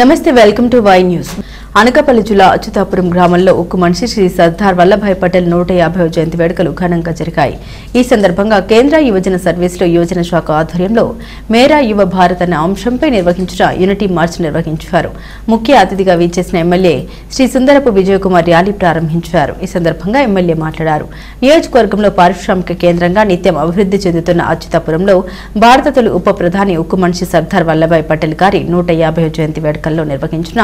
నమస్తే welcome to Y news. Anakapalli జిల్లా అచ్యుతాపురం గ్రామంలో ఉక్కు మనిషి శ్రీ సర్దార్ వల్లభాయ్ పటేల్ 150వ జయంతి వేడుకలు ఘనంగా జరిగాయి। ఈ సందర్భంగా కేంద్ర యువజన సర్వీసులు యువజన శాఖ ఆధ్వర్యంలో మేరా యువ భారత్ అనే అంశంపై నిర్వహించిన యూనిటీ మార్చ్ నిర్వహించారు। ముఖ్య అతిథిగా విచ్చేసిన ఎమ్మెల్యే శ్రీ సుందరపు విజయ్ కుమార్ ర్యాలీ ప్రారంభించారు। ఈ సందర్భంగా ఎమ్మెల్యే మాట్లాడారు। నియోజకవర్గంలో పారిశ్రామిక కేంద్రంగా నిత్యం అభివృద్ధి చెందుతున్న అచ్యుతాపురంలో భారత తొలి ఉప ప్రధాని ఉక్కు మనిషి సర్దార్ వల్లభాయ్ పటేల్ గారి 150వ జయంతి వేడుకల్లో నిర్వహించిన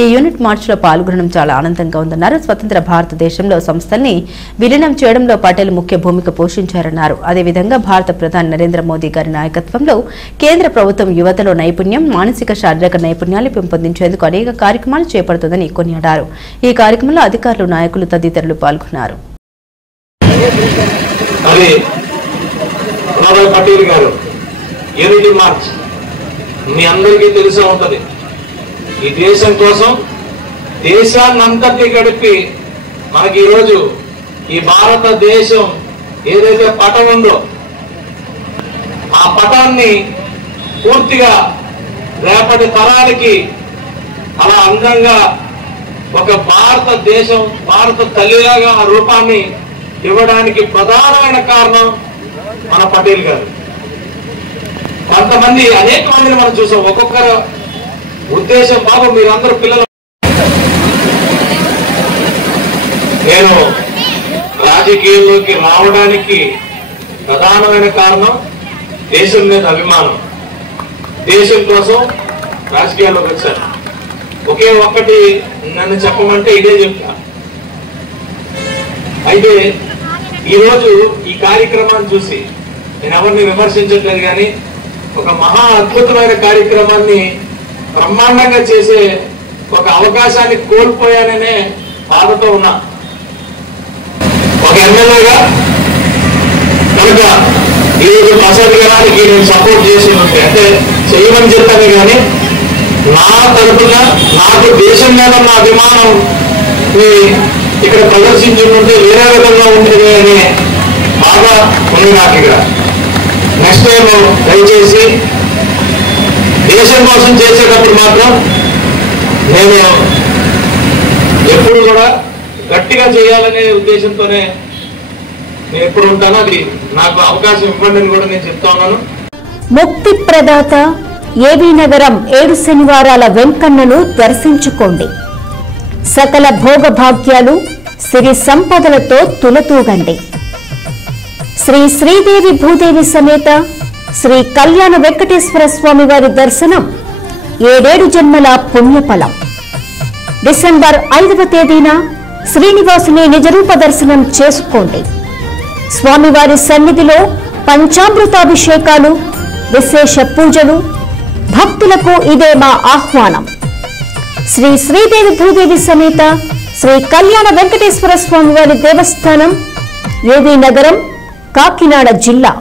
ఈ యూనిట్ మార్చ్ లో పాల్గొనడం చాలా ఆనందంగా ఉందన్నారు। స్వతంత్ర భారతదేశంలో సంస్థల్ని విలీనం చేయడంలో పటేల్ ముఖ్య భూమిక పోషించారన్నారు। అదేవిధంగా భారత ప్రధాని నరేంద్ర మోదీ గారి నాయకత్వంలో కేంద్ర ప్రభుత్వం యువతలో నైపుణ్యం, మానసిక శారీరక నైపుణ్యాలు పెంపొందించేందుకు అనేక కార్యక్రమాలు చేపడుతుందని కొనియాడారు। ఈ కార్యక్రమంలో అధికారులు, నాయకులు తదితరులు పాల్గొన్నారు। ఈ దేశం కోసం దేశాన్నంతటి గడిపి మనకి ఈరోజు ఈ భారతదేశం ఏదైతే పటం ఉందో ఆ పటాన్ని పూర్తిగా రేపటి తరానికి అలా అందంగా ఒక భారతదేశం భారత తల్లిలాగా ఆ రూపాన్ని ఇవ్వడానికి ప్రధానమైన కారణం మన పటేల్ గారు। కొంతమంది అనేక మందిని మనం చూసాం। ఒక్కొక్కరు ఉద్దేశం బాబు మీరందరూ పిల్లలు నేను రాజకీయాల్లోకి రావడానికి ప్రధానమైన కారణం దేశం మీద అభిమానం, దేశం కోసం రాజకీయాల్లోకి వచ్చాను। ఒకే ఒక్కటి నన్ను చెప్పమంటే ఇదే చెప్తా। అయితే ఈరోజు ఈ కార్యక్రమాన్ని చూసి నేను ఎవరిని విమర్శించట్లేదు, కానీ ఒక మహా అద్భుతమైన కార్యక్రమాన్ని బ్రహ్మాండంగా చేసే ఒక అవకాశాన్ని కోల్పోయాననే బాధతో ఉన్నా। ఒక ఎమ్మెల్యేగా కనుక ఈరోజు ప్రసాద్ గారికి నేను సపోర్ట్ చేసి ఉంటే అంటే చేయమని చెప్పాను, కానీ నా తరఫున నాకు దేశం మీద ఉన్న అభిమానం ఇక్కడ ప్రదర్శించుకుంటే వేరే విధంగా ఉంటుంది అనే బాధ ఉంది నాకు। ఇక్కడ నెక్స్ట్ టైం దయచేసి దేశం కోసం చేసేటప్పుడు మాత్రం నేను ఎప్పుడు కూడా గట్టిగా చేయాలనే ఉద్దేశంతోనే నేను ఎప్పుడు ఉంటాను। అది నాకు అవకాశం ఇవ్వండి అని కూడా నేను చెప్తా ఉన్నాను। ముక్తి ప్రదాత ఏబీ నగరం 7 శనివారాల వెంకన్నను దర్శించుకోండి। సకల భోగభాగ్యాలు సిరి సంపదలతో తులతూగండి। శ్రీ శ్రీదేవి భూదేవి సమేత శ్రీ కళ్యాణ వెంకటేశ్వర స్వామి వారి దర్శనం 7 జన్మల పుణ్యఫలం। డిసెంబర్ 5వ తేదీన శ్రీనివాసుని నిజరూప దర్శనం చేసుకోండి। స్వామివారి సన్నిధిలో పంచామృతాభిషేకాలు, విశేష పూజలు, భక్తులకు ఇదే మా ఆహ్వానం। శ్రీ శ్రీదేవి భూదేవి సమేత శ్రీ కళ్యాణ వెంకటేశ్వర స్వామి వారి దేవస్థానం, ఏబీ నగరం, కాకినాడ జిల్లా।